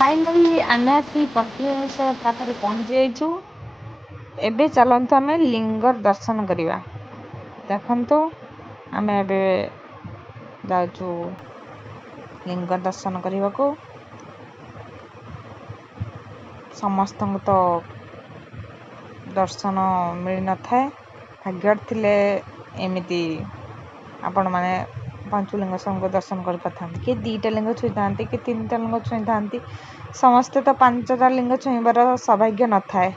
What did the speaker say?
Finally आमे आसी पतिश पाखरे पहुँची जाइछु। एबे चलन्तु आमे लिंगर दर्शन करिवा। देखन्तु आमे एबे जाउछु लिंग दर्शन करने को। समस्त तो दर्शन मिल न थाए, भाग्य थिले एमिति आपण माने पंचलिंग को दर्शन कर पाथांती। कि 2टा लिंग छुई थांती कि 3टा लिंग छुई थांती, समस्ते तो 5टा लिंग छुईबार सौभाग्य न थाए।